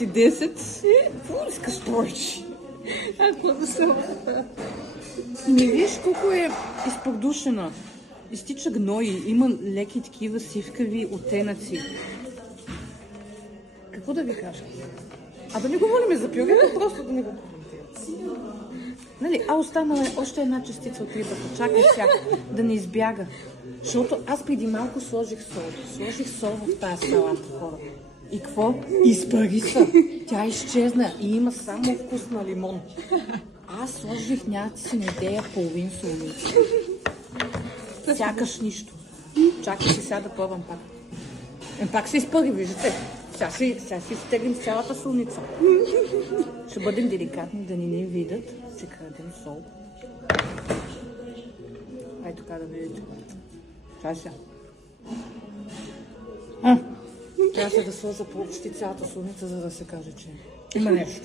6:10. Какво искаш повече? Ако да съм... Не виж колко е изпродушена. Изтича гной, има леки такива сивкави оттенъци. Какво да ви кажа? А да не говорим за пюрето, просто да не го коментирам. Нали, останала е още една частица от рибата. Чакай сега да не избяга. Защото аз преди малко сложих сол. Сложих сол в тази салата, хора. И какво? Изпари се. Тя изчезна и има само вкус на лимон. Аз сложих някакси на идея половин солница. Сякаш нищо. Чакай си сега да пробвам пак. Пак се изпари, виждате. Сега си изтеглим цялата солница. Ще бъдем деликатни, да ни не видят, че крадем сол. Ай така да видите. Сега. Трябва се да сложа почти цялата солница, за да се каже, че има нещо.